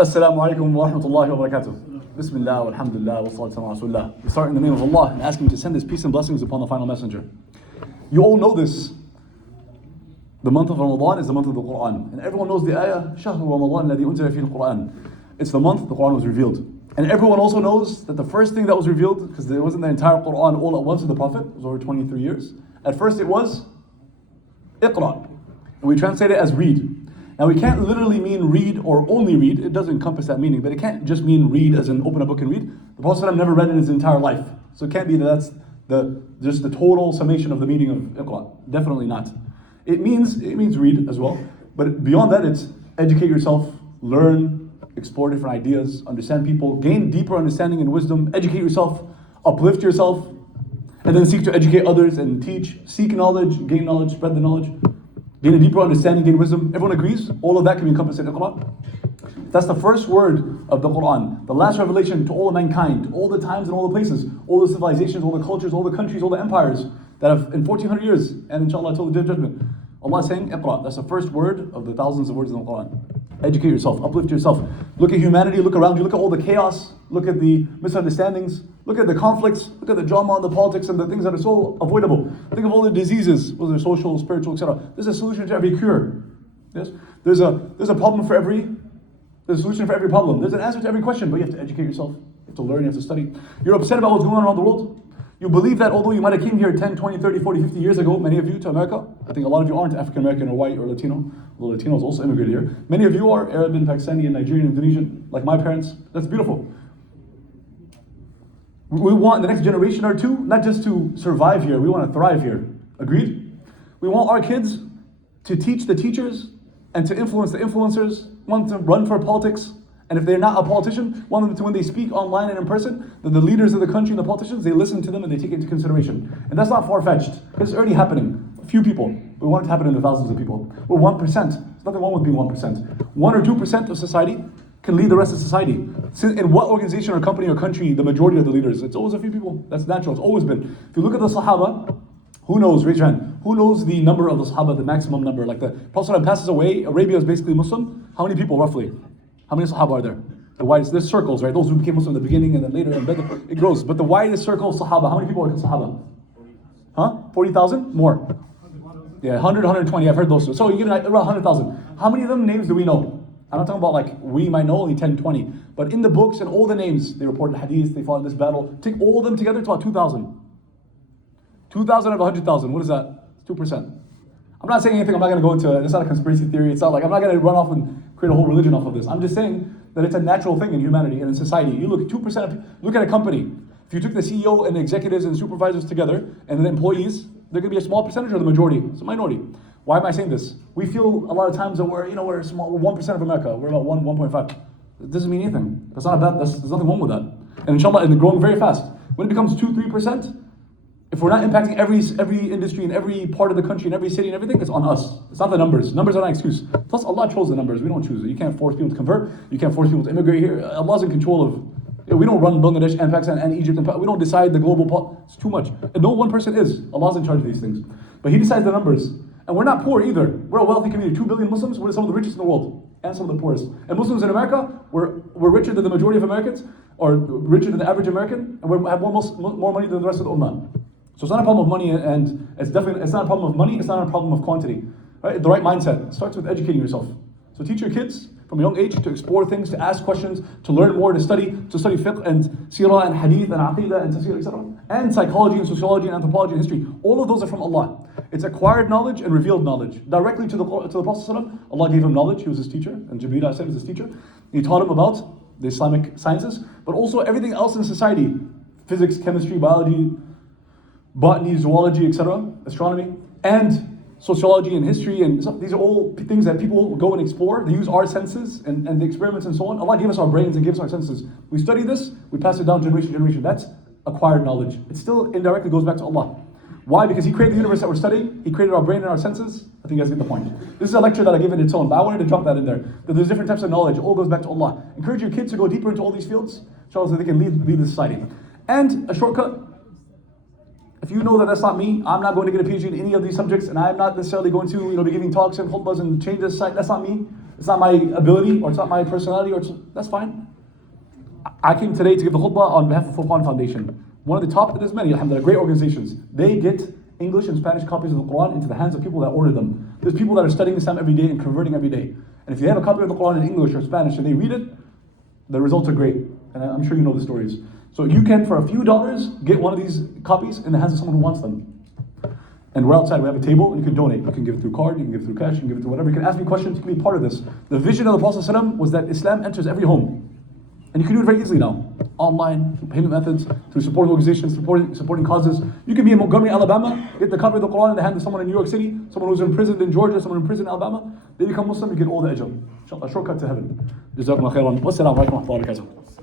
Assalamu alaikum wa rahmatullahi wa barakatuh. Bismillah, alhamdulillah, wa salatu wa rasulullah. We start in the name of Allah and ask Him to send His peace and blessings upon the final messenger. You all know this. The month of Ramadan is the month of the Quran. And everyone knows the ayah, شهر رمضان الذي أنزل فيه القرآن. It's the month the Quran was revealed. And everyone also knows that the first thing that was revealed, because there wasn't the entire Quran all at once to the Prophet, it was over 23 years. At first it was Iqra. And we translate it as read. Now we can't literally mean read or only read. It does encompass that meaning, but it can't just mean read as in open a book and read. The Prophet ﷺ never read in his entire life. So it can't be that that's just the total summation of the meaning of Iqra. Definitely not. It means read as well. But beyond that, it's educate yourself, learn, explore different ideas, understand people, gain deeper understanding and wisdom, educate yourself, uplift yourself, and then seek to educate others and teach, seek knowledge, gain knowledge, spread the knowledge. Gain a deeper understanding, gain wisdom. Everyone agrees? All of that can be encompassed in Iqra. That's the first word of the Quran. The last revelation to all of mankind, all the times and all the places, all the civilizations, all the cultures, all the countries, all the empires that have in 1400 years, and inshallah till the day of judgment. Allah is saying Iqra. That's the first word of the thousands of words in the Quran. Educate yourself, uplift yourself. Look at humanity, look around you, look at all the chaos, look at the misunderstandings, look at the conflicts, look at the drama and the politics and the things that are so avoidable. Think of all the diseases, whether they're social, spiritual, etc. There's a solution to every cure. Yes? There's a problem for there's a solution for every problem. There's an answer to every question, but you have to educate yourself. You have to learn, you have to study. You're upset about what's going on around the world. You believe that although you might have came here 10, 20, 30, 40, 50 years ago, many of you to America, I think a lot of you aren't African American or white or Latino, although Latinos also immigrated here. Many of you are Arab and Pakistani and Nigerian and Indonesian, like my parents. That's beautiful. We want the next generation or two, not just to survive here, we want to thrive here. Agreed? We want our kids to teach the teachers and to influence the influencers, want to run for politics, and if they're not a politician, want them to, when they speak online and in person, that the leaders of the country and the politicians, they listen to them and they take it into consideration. And that's not far-fetched, because it's already happening. A few people. We want it to happen in the thousands of people. We're 1%. There's nothing wrong with being 1%. 1 or 2% of society can lead the rest of society. In what organization or company or country, the majority of the leaders, it's always a few people. That's natural, it's always been. If you look at the Sahaba, who knows, raise your hand, who knows the number of the Sahaba, the maximum number? Like the Prophet passes away, Arabia is basically Muslim. How many people roughly? How many Sahaba are there? The widest, there's circles, right? Those who became Muslim in the beginning and then later and better, it grows. But the widest circle of Sahaba, how many people are Sahaba? Huh? 40,000? More. Yeah, 100, 120, I've heard those two. So you get around 100,000. How many of them names do we know? I'm not talking about like, we might know only 10, 20. But in the books and all the names, they reported hadith, they fought in this battle. Take all of them together, it's about 2,000. 2,000 out of 100,000, what is that? It's 2%. I'm not saying anything, I'm not going to go into it. It's not a conspiracy theory. It's not like, I'm not going to run off and create a whole religion off of this. I'm just saying that it's a natural thing in humanity and in society. You look at 2%, look at a company. If you took the CEO and the executives and supervisors together and the employees, they're going to be a small percentage or the majority. It's a minority. Why am I saying this? We feel a lot of times that we're small, we're 1% of America. We're about 1.5. It doesn't mean anything. That's not bad. There's nothing wrong with that. And inshallah, and growing very fast. When it becomes 2-3%, if we're not impacting every industry in every part of the country, in every city and everything, it's on us. It's not the numbers. Numbers are not an excuse. Plus, Allah chose the numbers. We don't choose it. You can't force people to convert. You can't force people to immigrate here. Allah's in control of. We don't run Bangladesh and Pakistan and Egypt. We don't decide the global. It's too much. And no one person is. Allah's in charge of these things. But He decides the numbers. And we're not poor either. We're a wealthy community. 2 billion Muslims. We're some of the richest in the world. And some of the poorest. And Muslims in America, we're richer than the majority of Americans, or richer than the average American, and we have more money than the rest of the Ummah. So it's not a problem of money, and it's not a problem of money, it's not a problem of quantity. Right? The right mindset starts with educating yourself. So teach your kids from a young age to explore things, to ask questions, to learn more, to study fiqh and seerah and hadith and aqidah and tafsir, etc. And psychology and sociology and anthropology and history. All of those are from Allah. It's acquired knowledge and revealed knowledge. Directly to the Prophet ﷺ, Allah gave him knowledge, he was his teacher, and Jibreel was his teacher. He taught him about the Islamic sciences, but also everything else in society. Physics, chemistry, biology, botany, zoology, etc., astronomy, and sociology and history, and these are all things that people go and explore. They use our senses and the experiments and so on. Allah gave us our brains and gave us our senses. We study this, we pass it down generation to generation. That's acquired knowledge. It still indirectly goes back to Allah. Why? Because He created the universe that we're studying. He created our brain and our senses. I think you guys get the point. This is a lecture that I give in its own, but I wanted to drop that in there. That there's different types of knowledge. It all goes back to Allah. Encourage your kids to go deeper into all these fields, inshallah, so they can lead the society. And a shortcut, if you know that that's not me, I'm not going to get a PhD in any of these subjects, and I'm not necessarily going to be giving talks and khutbahs and change this site. That's not me. it's not my ability, or it's not my personality, that's fine. I came today to give the khutbah on behalf of Furqaan Foundation. One of the top, there's many, alhamdulillah, great organizations. They get English and Spanish copies of the Quran into the hands of people that order them. There's people that are studying Islam every day and converting every day. And if you have a copy of the Quran in English or Spanish and they read it, the results are great. And I'm sure you know the stories. So you can, for a few dollars, get one of these copies in the hands of someone who wants them. And we're outside, we have a table, and you can donate. You can give it through card, you can give it through cash, you can give it through whatever. You can ask me questions, you can be part of this. The vision of the Prophet ﷺ was that Islam enters every home. And you can do it very easily now. Online, through payment methods, through supporting organizations, supporting causes. You can be in Montgomery, Alabama, get the copy of the Quran in the hand of someone in New York City, someone who's imprisoned in Georgia, someone in prison in Alabama. They become Muslim, you get all the ajr. Inshallah, a shortcut to heaven. Jazakumullah khairan. Wassalamu alaikum wa rahmatullahi wa barakatuh.